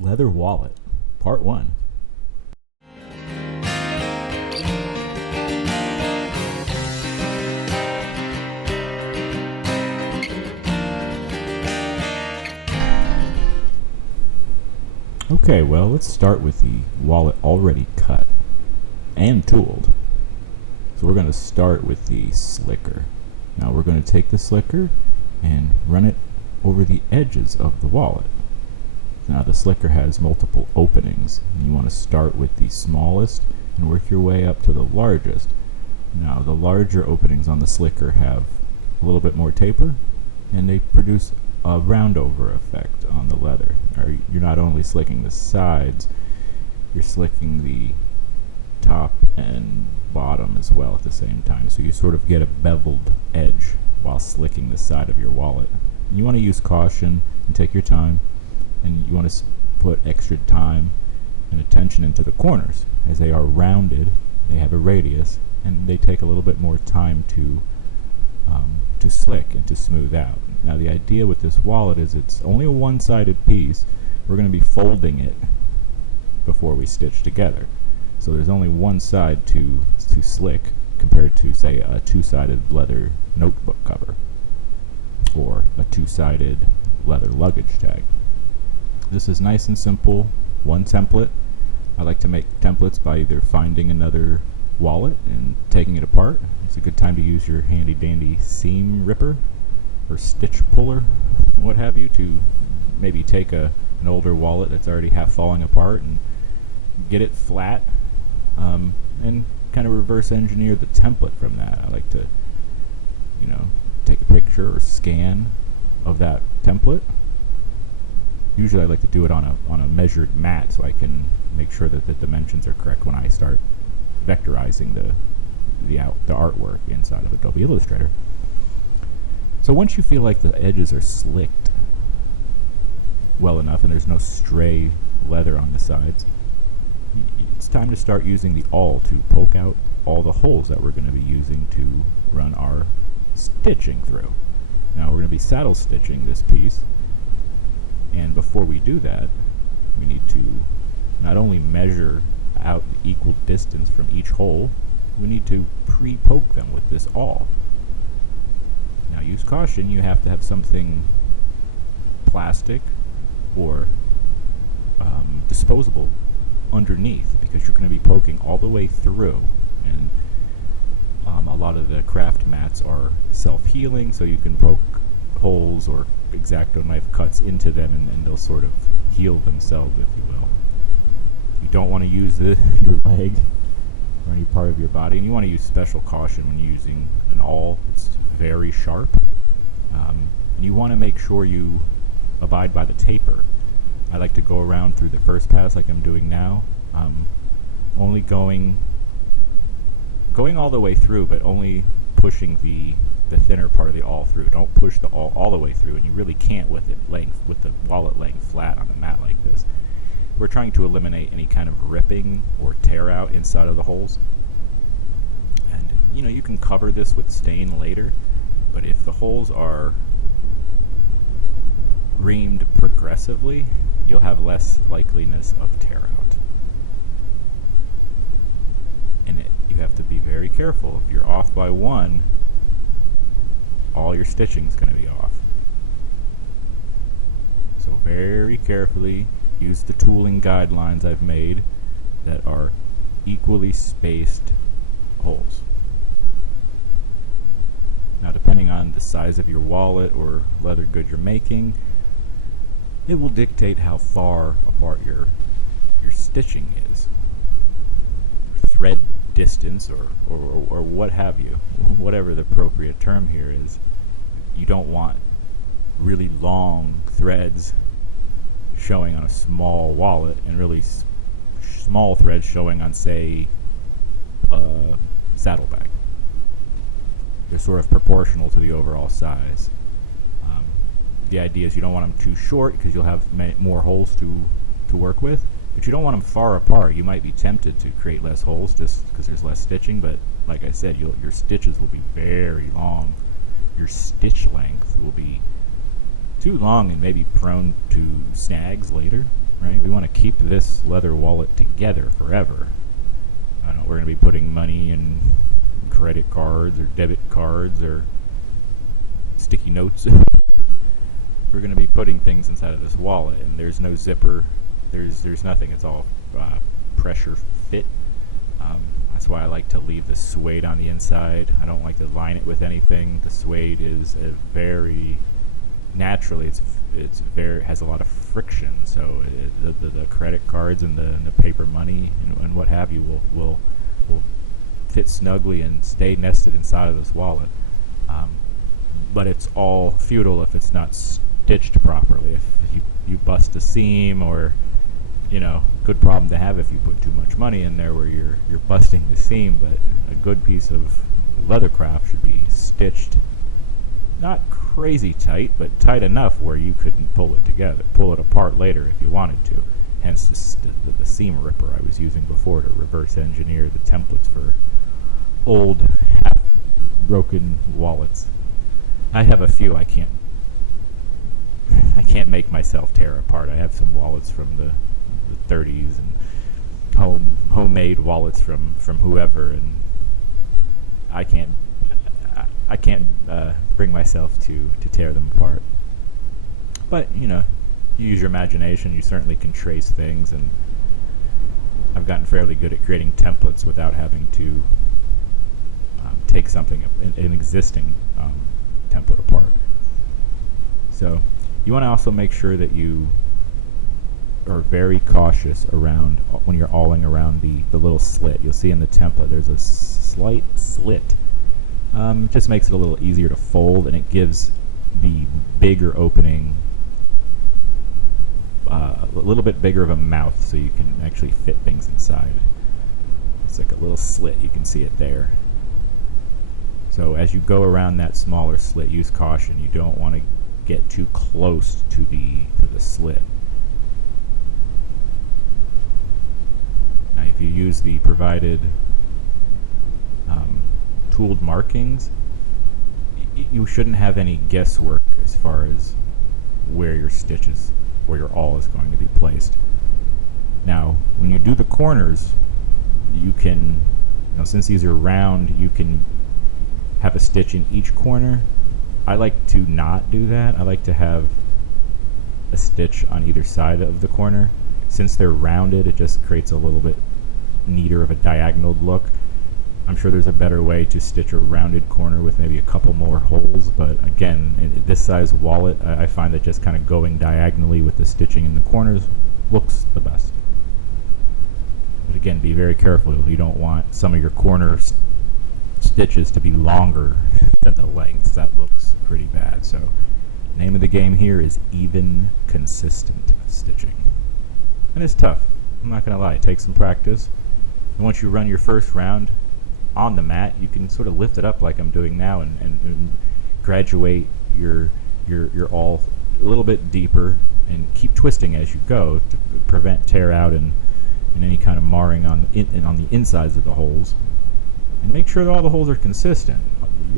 Leather Wallet, Part 1. Okay, well, let's start with the wallet already cut and tooled. So we're going to start with the slicker. Now we're going to take the slicker and run it over the edges of the wallet. Now the slicker has multiple openings, and you want to start with the smallest and work your way up to the largest. Now the larger openings on the slicker have a little bit more taper, and they produce a round over effect on the leather. You're not only slicking the sides, you're slicking the top and bottom as well at the same time, so you sort of get a beveled edge while slicking the side of your wallet. And you want to use caution and take your time, and you want to put extra time and attention into the corners, as they are rounded, they have a radius, and they take a little bit more time to slick and to smooth out. Now the idea with this wallet is it's only a one-sided piece. We're going to be folding it before we stitch together, so there's only one side to slick compared to, say, a two-sided leather notebook cover or a two-sided leather luggage tag. This is nice and simple, one template. I like to make templates by either finding another wallet and taking it apart. It's a good time to use your handy dandy seam ripper or stitch puller, what have you, to maybe take an older wallet that's already half falling apart and get it flat, and kind of reverse engineer the template from that. I like to, take a picture or scan of that template. Usually I like to do it on a measured mat, so I can make sure that the dimensions are correct when I start vectorizing the artwork inside of Adobe Illustrator. So once you feel like the edges are slicked well enough and there's no stray leather on the sides, it's time to start using the awl to poke out all the holes that we're going to be using to run our stitching through. Now we're going to be saddle stitching this piece, and before we do that, we need to not only measure out the equal distance from each hole, we need to pre-poke them with this awl. Now use caution, you have to have something plastic or disposable underneath, because you're going to be poking all the way through, and a lot of the craft mats are self-healing, so you can poke holes or X-Acto knife cuts into them, and they'll sort of heal themselves, if you will. You don't want to use your leg or any part of your body, and you want to use special caution when you're using an awl. It's very sharp. You want to make sure you abide by the taper. I like to go around through the first pass like I'm doing now, only going all the way through, but only pushing the thinner part of the awl through. Don't push the awl all the way through, and you really can't with the wallet laying flat on a mat like this. We're trying to eliminate any kind of ripping or tear out inside of the holes. And you can cover this with stain later, but if the holes are reamed progressively, you'll have less likeliness of tear out. And you have to be very careful. If you're off by one, all your stitching is going to be off. So very carefully use the tooling guidelines I've made that are equally spaced holes. Now, depending on the size of your wallet or leather good you're making, it will dictate how far apart your stitching is. Thread distance or what have you, whatever the appropriate term here is. You don't want really long threads showing on a small wallet and really small threads showing on, say, a saddlebag. They're sort of proportional to the overall size. The idea is you don't want them too short, because you'll have more holes to work with, but you don't want them far apart. You might be tempted to create less holes just because there's less stitching, but like I said, your stitches will be very long. Your stitch length will be too long and maybe prone to snags later, right? We want to keep this leather wallet together forever. We're going to be putting money in credit cards or debit cards or sticky notes. We're going to be putting things inside of this wallet, and there's no zipper. There's nothing. It's all pressure fit. That's why I like to leave the suede on the inside. I don't like to line it with anything. The suede is a very naturally has a lot of friction, so the credit cards and the paper money and what have you will fit snugly and stay nested inside of this wallet. But it's all futile if it's not stitched properly. If you bust a seam, or good problem to have if you put too much money in there where you're busting the seam. But a good piece of leathercraft should be stitched, not crazy tight, but tight enough where you couldn't pull it apart later if you wanted to. Hence the seam ripper I was using before to reverse engineer the templates for old half broken wallets. I have a few I can't make myself tear apart. I have some wallets from the 30s and homemade wallets from whoever, and I can't bring myself to tear them apart. But you use your imagination. You certainly can trace things, and I've gotten fairly good at creating templates without having to take something, an existing template apart. So you want to also make sure that you are very cautious around when you're awling around the little slit. You'll see in the template there's a slight slit. Just makes it a little easier to fold, and it gives the bigger opening a little bit bigger of a mouth, so you can actually fit things inside. It's like a little slit. You can see it there. So as you go around that smaller slit, use caution. You don't want to get too close to the slit. Now, if you use the provided tooled markings, you shouldn't have any guesswork as far as where your awl is going to be placed. Now, when you do the corners, you can, since these are round, you can have a stitch in each corner. I like to not do that. I like to have a stitch on either side of the corner. Since they're rounded, it just creates a little bit neater of a diagonal look. I'm sure there's a better way to stitch a rounded corner with maybe a couple more holes, but again, in this size wallet, I find that just kind of going diagonally with the stitching in the corners looks the best. But again, be very careful. You don't want some of your corner stitches to be longer than the length. That looks pretty bad. So name of the game here is even, consistent stitching. And it's tough. I'm not going to lie. It takes some practice. And once you run your first round on the mat, you can sort of lift it up like I'm doing now and graduate your awl a little bit deeper and keep twisting as you go to prevent tear out and any kind of marring on the insides of the holes. And make sure that all the holes are consistent.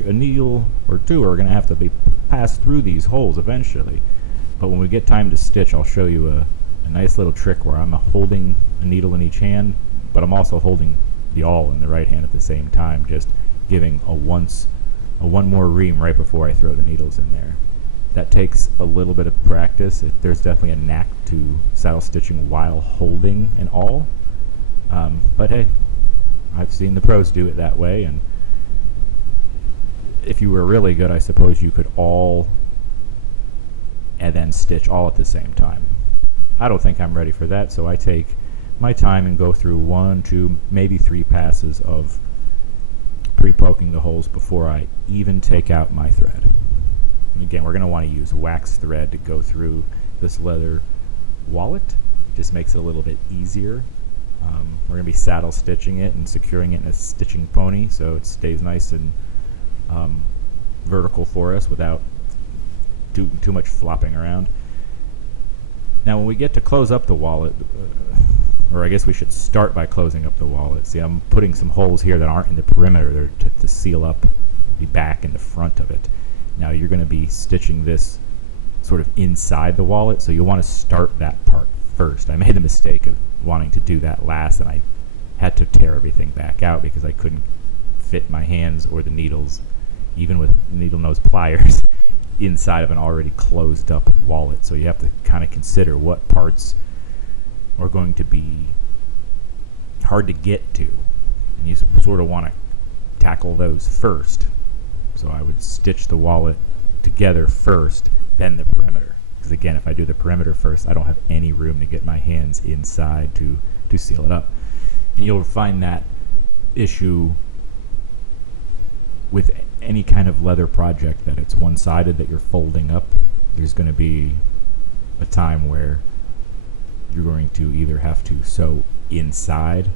A needle or two are going to have to be passed through these holes eventually. But when we get time to stitch, I'll show you a nice little trick where I'm holding a needle in each hand, but I'm also holding the awl in the right hand at the same time, just giving a one more ream right before I throw the needles in there. That takes a little bit of practice. There's definitely a knack to saddle stitching while holding an awl, but hey, I've seen the pros do it that way, and if you were really good, I suppose you could awl and then stitch all at the same time. I don't think I'm ready for that, so I take my time and go through 1, 2, maybe 3 passes of pre-poking the holes before I even take out my thread. And again, we're going to want to use wax thread to go through this leather wallet. It just makes it a little bit easier. We're going to be saddle stitching it and securing it in a stitching pony so it stays nice and vertical for us without too much flopping around. Now when we get to close up the wallet, or I guess we should start by closing up the wallet. See, I'm putting some holes here that aren't in the perimeter to seal up the back and the front of it. Now you're going to be stitching this sort of inside the wallet, so you'll want to start that part first. I made the mistake of wanting to do that last, and I had to tear everything back out because I couldn't fit my hands or the needles, even with needle nose pliers, inside of an already closed up wallet. So you have to kind of consider what parts are going to be hard to get to, and you sort of want to tackle those first. So I would stitch the wallet together first, then the perimeter, because again, if I do the perimeter first, I don't have any room to get my hands inside to seal it up. And you'll find that issue with any kind of leather project that it's one-sided, that you're folding up. There's going to be a time where you're going to either have to sew inside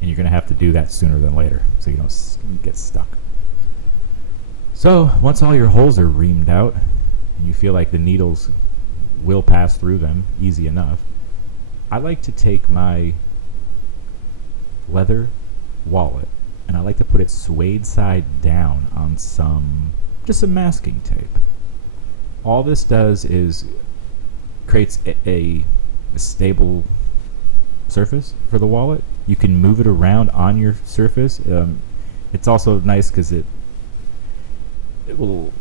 and you're going to have to do that sooner than later so you don't get stuck. So once all your holes are reamed out and you feel like the needles will pass through them easy enough, I like to take my leather wallet and I like to put it suede side down on just some masking tape. All this does is creates a stable surface for the wallet. You can move it around on your surface. It's also nice because it will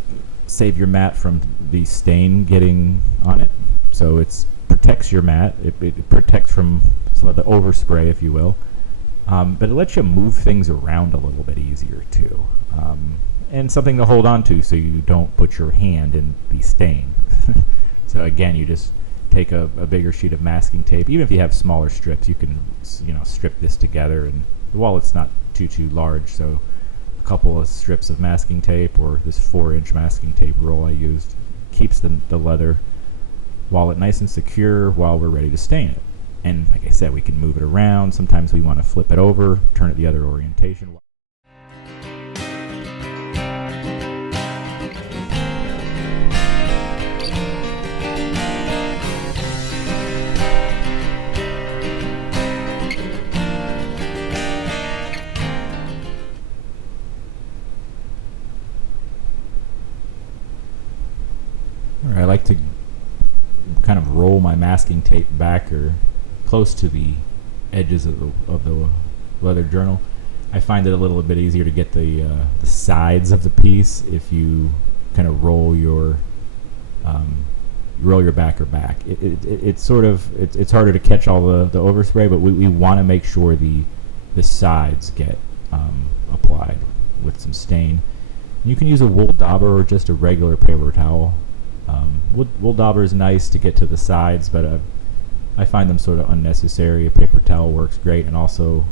save your mat from the stain getting on it. So it protects your mat. It protects from some of the overspray, if you will. But it lets you move things around a little bit easier too. And something to hold on to so you don't put your hand in the stain. So again, you just take a bigger sheet of masking tape. Even if you have smaller strips, you can strip this together, and the wallet's not too large, so a couple of strips of masking tape or this 4-inch masking tape roll I used keeps the leather wallet nice and secure while we're ready to stain it. And like I said, we can move it around. Sometimes we want to flip it over, turn it the other orientation. I like to kind of roll my masking tape back or close to the edges of the leather journal. I find it a little bit easier to get the sides of the piece if you kind of roll your backer back. It's harder to catch all the overspray, but we want to make sure the sides get applied with some stain. You can use a wool dauber or just a regular paper towel. Wool dauber is nice to get to the sides, but I find them sort of unnecessary. A paper towel works great and also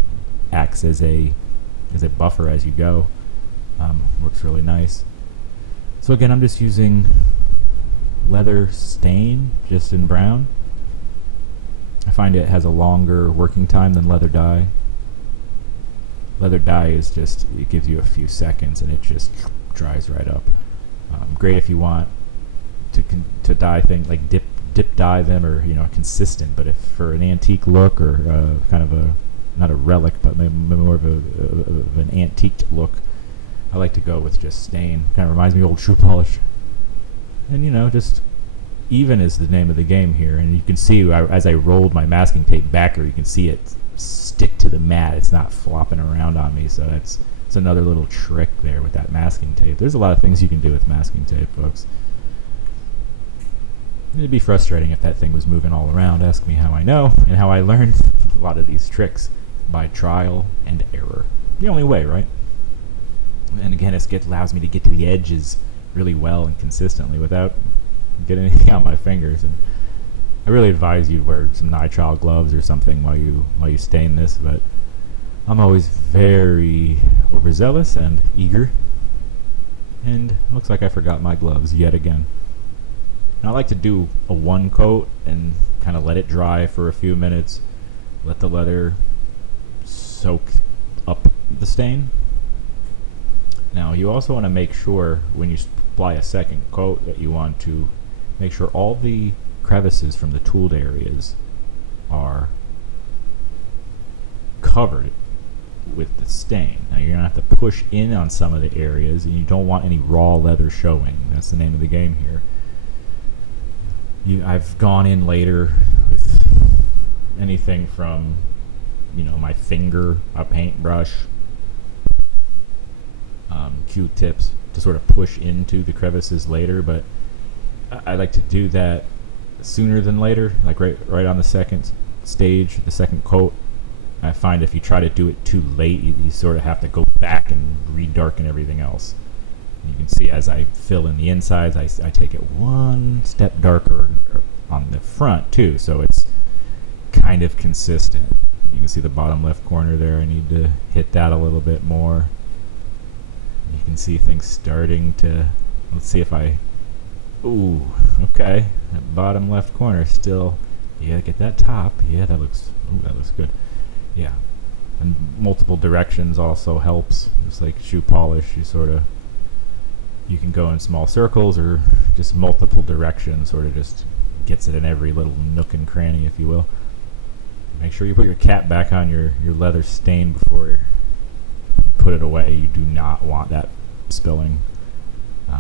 acts as a buffer as you go. Works really nice. So again, I'm just using leather stain, just in brown. I find it has a longer working time than leather dye. Leather dye is just, it gives you a few seconds and it just dries right up. Great if you want to dye things, like dip dye them, or consistent. But if for an antique look or kind of not a relic, but maybe more of an antiqued look, I like to go with just stain. Kind of reminds me of old shoe polish. And just even is the name of the game here. And you can see as I rolled my masking tape backer, you can see it stick to the mat. It's not flopping around on me. So it's another little trick there with that masking tape. There's a lot of things you can do with masking tape, folks. It'd be frustrating if that thing was moving all around. Ask me how I know and how I learned a lot of these tricks, by trial and error. The only way, right? And again, it allows me to get to the edges really well and consistently without getting anything on my fingers. And I really advise you to wear some nitrile gloves or something while you stain this, but I'm always very overzealous and eager, and looks like I forgot my gloves yet again. And I like to do a one coat and kind of let it dry for a few minutes, let the leather soak up the stain. Now you also want to make sure when you apply a second coat that you want to make sure all the crevices from the tooled areas are covered with the stain. Now you're going to have to push in on some of the areas, and you don't want any raw leather showing. That's the name of the game here. I've gone in later with anything from, my finger, a paintbrush, Q-tips to sort of push into the crevices later, but I like to do that sooner than later, like right on the second stage, the second coat. I find if you try to do it too late, you sort of have to go back and redarken everything else. You can see as I fill in the insides, I take it one step darker on the front too, so it's kind of consistent. You can see the bottom left corner there. I need to hit that a little bit more. You can see things starting to, let's see if ooh, okay, that bottom left corner still, yeah, get that top, yeah, that looks good, yeah. And multiple directions also helps. It's like shoe polish, you can go in small circles or just multiple directions, sort of just gets it in every little nook and cranny, if you will. Make sure you put your cap back on your leather stain before you put it away. You do not want that spilling.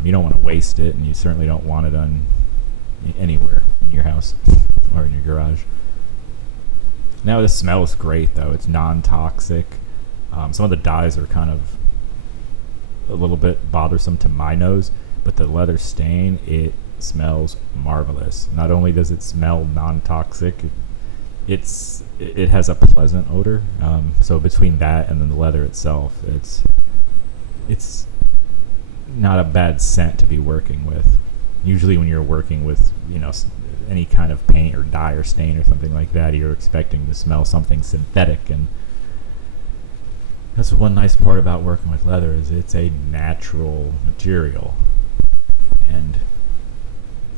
You don't want to waste it, and you certainly don't want it on anywhere in your house or in your garage. Now this smells great though. It's non-toxic. Some of the dyes are kind of a little bit bothersome to my nose, but the leather stain, it smells marvelous. Not only does it smell non-toxic, it has a pleasant odor. So between that and then the leather itself, it's not a bad scent to be working with. Usually when you're working with any kind of paint or dye or stain or something like that, you're expecting to smell something synthetic, and that's one nice part about working with leather, is it's a natural material, and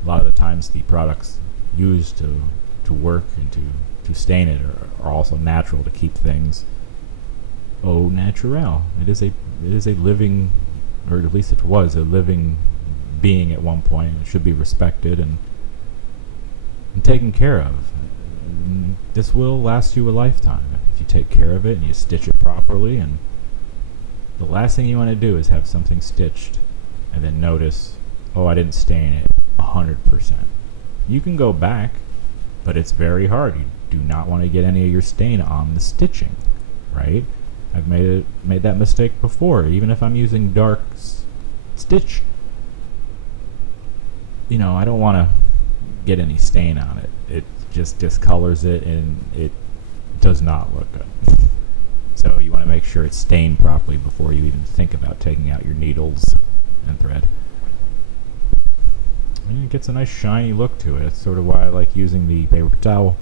a lot of the times the products used to work and to stain it are also natural, to keep things au naturel. It is a living, or at least it was a living being at one point. It should be respected and taken care of. And this will last you a lifetime if you take care of it and you stitch it properly. And the last thing you want to do is have something stitched and then notice, oh, I didn't stain it 100%. You can go back, but it's very hard. You do not want to get any of your stain on the stitching, right? I've made that mistake before. Even if I'm using dark stitch, I don't want to get any stain on it. It just discolors it, and it does not look good. So you want to make sure it's stained properly before you even think about taking out your needles and thread. And it gets a nice shiny look to it. That's sort of why I like using the paper towel.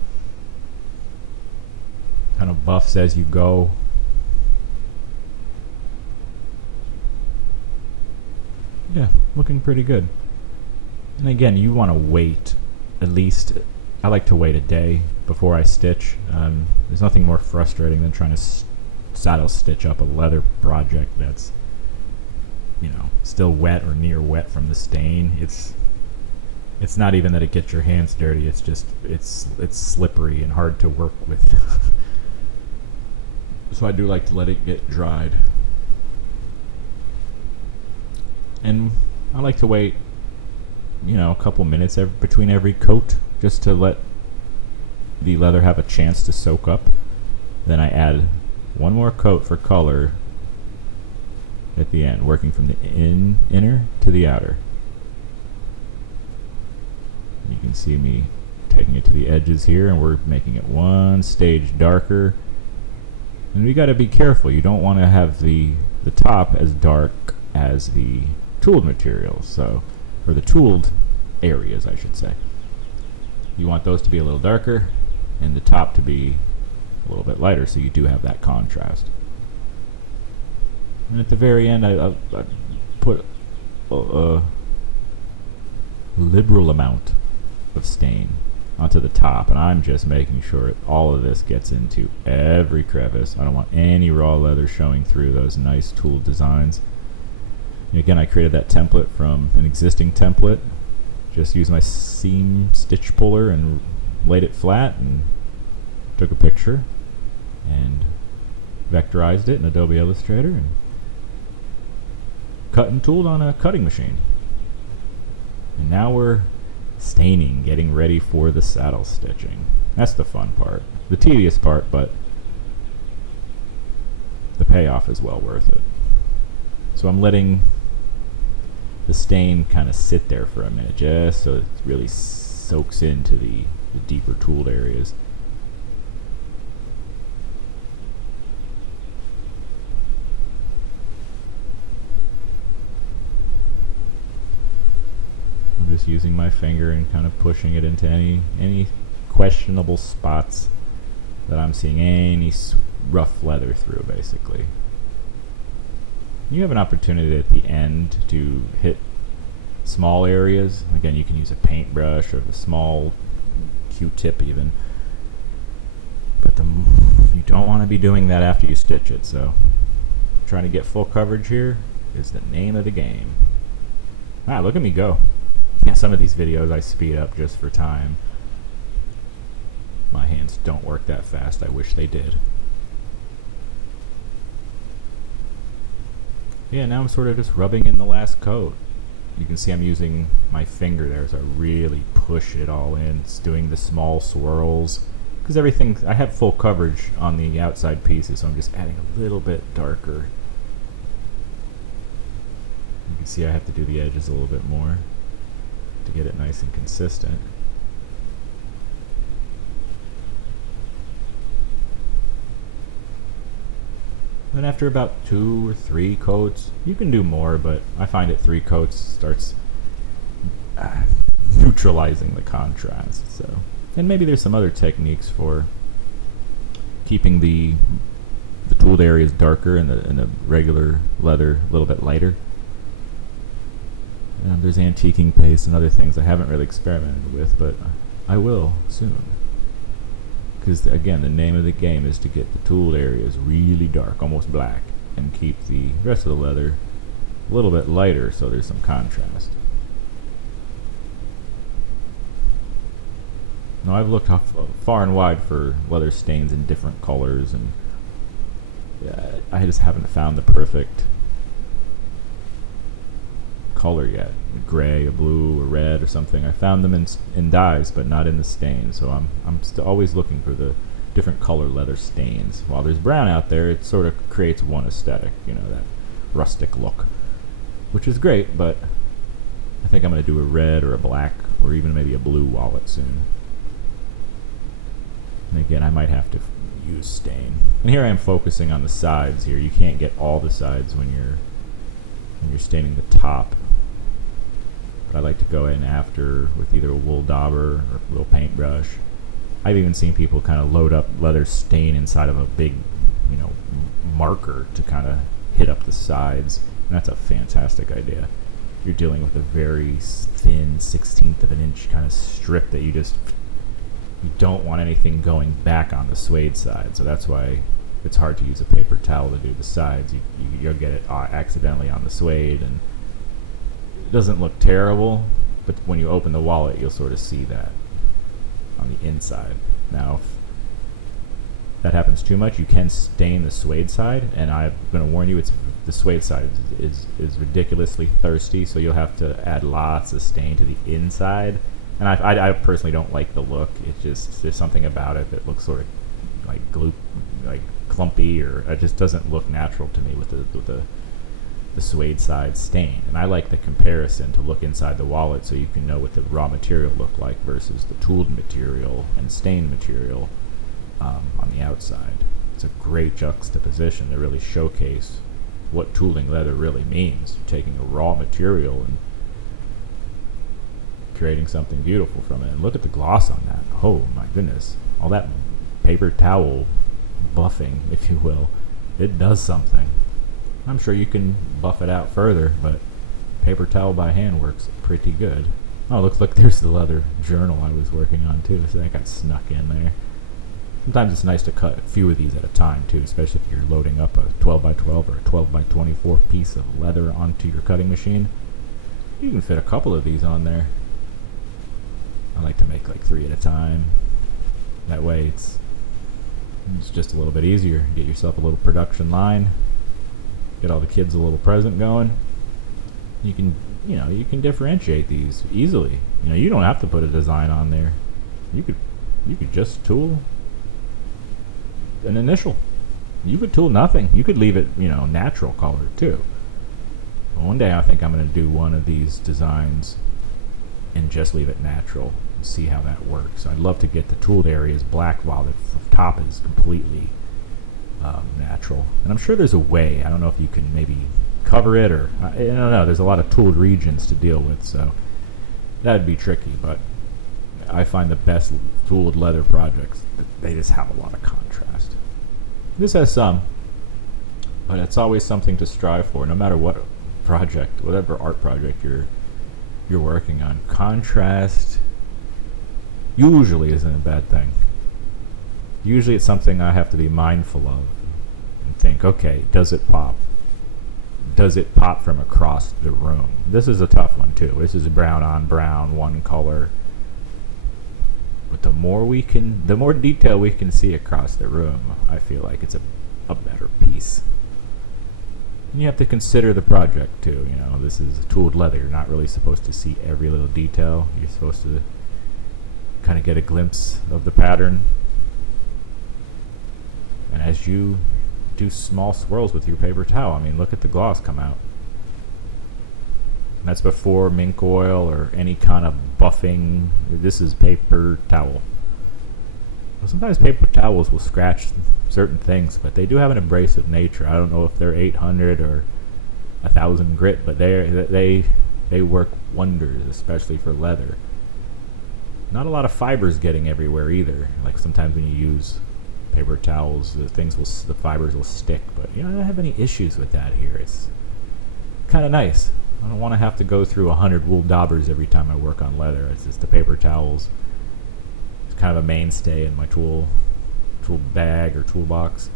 Kind of buffs as you go. Yeah, looking pretty good. And again, you want to wait at least, I like to wait a day before I stitch. There's nothing more frustrating than trying to saddle stitch up a leather project that's still wet or near wet from the stain. It's not even that it gets your hands dirty, it's just it's slippery and hard to work with. So I do like to let it get dried. And I like to wait a couple minutes between every coat, just to let the leather have a chance to soak up. Then I add one more coat for color at the end, working from the inner to the outer. You can see me taking it to the edges here, and we're making it one stage darker. And we got to be careful. You don't want to have the top as dark as the tooled materials, or the tooled areas, I should say. You want those to be a little darker and the top to be a little bit lighter, so you do have that contrast. And at the very end, I put a liberal amount of stain onto the top, and I'm just making sure all of this gets into every crevice. I don't want any raw leather showing through those nice tool designs. And again, I created that template from an existing template. Just used my seam stitch puller and laid it flat and took a picture and vectorized it in Adobe Illustrator and cut and tooled on a cutting machine. And now we're staining, getting ready for the saddle stitching. That's the fun part. The tedious part, but the payoff is well worth it. So I'm letting the stain kind of sit there for a minute, just so it really soaks into the deeper tooled areas. I'm just using my finger and kind of pushing it into any questionable spots that I'm seeing any rough leather through, basically. You have an opportunity at the end to hit small areas. Again, you can use a paintbrush or a small Q-tip even. But you don't want to be doing that after you stitch it, so trying to get full coverage here is the name of the game. Ah, look at me go. Yeah, some of these videos I speed up just for time. My hands don't work that fast. I wish they did. Yeah, now I'm sort of just rubbing in the last coat. You can see I'm using my finger there as I really push it all in. It's doing the small swirls. Because everything, I have full coverage on the outside pieces, so I'm just adding a little bit darker. You can see I have to do the edges a little bit more to get it nice and consistent. Then after about 2 or 3 coats, you can do more, but I find at 3 coats starts neutralizing the contrast. So, and maybe there's some other techniques for keeping the tooled areas darker and the regular leather a little bit lighter. There's antiquing paste and other things I haven't really experimented with, but I will soon. Because again, the name of the game is to get the tooled areas really dark, almost black, and keep the rest of the leather a little bit lighter so there's some contrast. Now I've looked far and wide for leather stains in different colors, and I just haven't found the perfect color yet. A gray, a blue, a red, or something. I found them in dyes, but not in the stain. So I'm always looking for the different color leather stains. While there's brown out there, it sort of creates one aesthetic, you know, that rustic look, which is great. But I think I'm going to do a red or a black or even maybe a blue wallet soon. And again, I might have to use stain. And here I am focusing on the sides. Here, you can't get all the sides when you're staining the top. But I like to go in after with either a wool dauber or a little paintbrush. I've even seen people kind of load up leather stain inside of a big, you know, marker to kind of hit up the sides. And that's a fantastic idea. You're dealing with a very thin 1/16 of an inch kind of strip that you don't want anything going back on the suede side. So that's why it's hard to use a paper towel to do the sides. You'll get it accidentally on the suede, and it doesn't look terrible, but when you open the wallet, you'll sort of see that on the inside. Now, if that happens too much, you can stain the suede side, and I'm going to warn you, the suede side is ridiculously thirsty, so you'll have to add lots of stain to the inside. And I personally don't like the look. It's just, there's something about it that looks sort of like clumpy, or it just doesn't look natural to me with the suede side stain. And I like the comparison to look inside the wallet so you can know what the raw material looked like versus the tooled material and stained material on the outside. It's a great juxtaposition to really showcase what tooling leather really means. You're taking a raw material and creating something beautiful from it. And look at the gloss on that. Oh my goodness. All that paper towel buffing, if you will, it does something. I'm sure you can buff it out further, but paper towel by hand works pretty good. Oh, looks like there's the leather journal I was working on too, so that got snuck in there. Sometimes it's nice to cut a few of these at a time too, especially if you're loading up a 12x12 or a 12x24 piece of leather onto your cutting machine. You can fit a couple of these on there. I like to make like 3 at a time. That way it's just a little bit easier. Get yourself a little production line. Get all the kids a little present going. You can you can differentiate these easily. You don't have to put a design on there. You could just tool an initial. You could tool nothing. You could leave it, natural color too. One day I think I'm going to do one of these designs and just leave it natural and see how that works. I'd love to get the tooled areas black while the top is completely natural. And I'm sure there's a way. I don't know if you can maybe cover it, or I don't know. There's a lot of tooled regions to deal with, so that'd be tricky. But I find the best tooled leather projects, they just have a lot of contrast. This has some, but it's always something to strive for, no matter what project, whatever art project you're working on. Contrast usually isn't a bad thing. Usually it's something I have to be mindful of and think, okay, does it pop? Does it pop from across the room? This is a tough one too. This is brown on brown, one color. But the more detail we can see across the room, I feel like it's a better piece. And you have to consider the project too. This is tooled leather. You're not really supposed to see every little detail. You're supposed to kind of get a glimpse of the pattern. And as you do small swirls with your paper towel, look at the gloss come out. And that's before mink oil or any kind of buffing. This is paper towel. Well, sometimes paper towels will scratch certain things, but they do have an abrasive nature. I don't know if they're 800 or 1000 grit, but they work wonders, especially for leather. Not a lot of fibers getting everywhere either. Like sometimes when you use paper towels, the fibers will stick, but I don't have any issues with that here. It's kind of nice. I don't want to have to go through 100 wool daubers every time I work on leather. It's just the paper towels. It's kind of a mainstay in my tool bag or toolbox.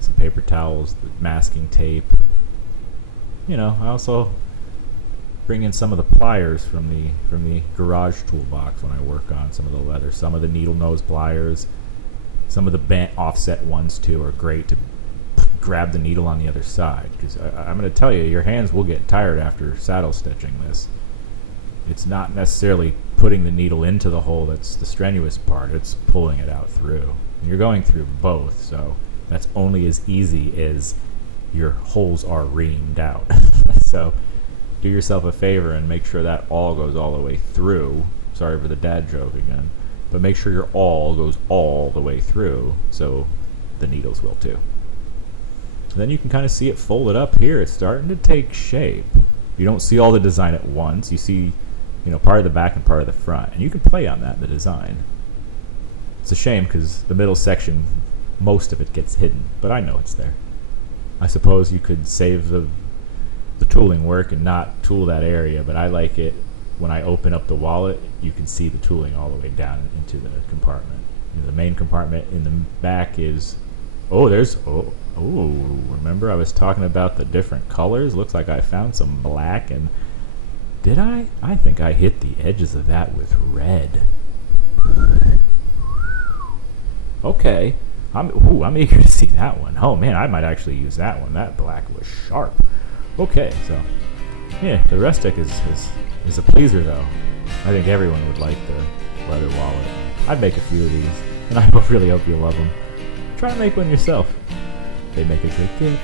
Some paper towels, the masking tape. I also bring in some of the pliers from the garage toolbox when I work on some of the leather. Some of the needle nose pliers, some of the bent offset ones too are great to grab the needle on the other side, because I'm going to tell you, your hands will get tired after saddle stitching this. It's not necessarily putting the needle into the hole that's the strenuous part, it's pulling it out through. And you're going through both, so that's only as easy as your holes are reamed out. So do yourself a favor and make sure that awl goes all the way through. Sorry for the dad joke again, but make sure your awl goes all the way through so the needles will too. Then you can kind of see it folded up here. It's starting to take shape. You don't see all the design at once. You see, part of the back and part of the front, and you can play on that in the design. It's a shame because the middle section, most of it gets hidden, but I know it's there. I suppose you could save the tooling work and not tool that area, but I like it when I open up the wallet, you can see the tooling all the way down into the compartment. The main compartment in the back is, remember I was talking about the different colors? Looks like I found some black, and did I? I think I hit the edges of that with red. Okay, I'm eager to see that one. Oh man, I might actually use that one. That black was sharp. Okay, so yeah, the rustic is a pleaser though. I think everyone would like the leather wallet. I'd make a few of these, and I really hope you love them. Try to make one yourself. They make a great gift.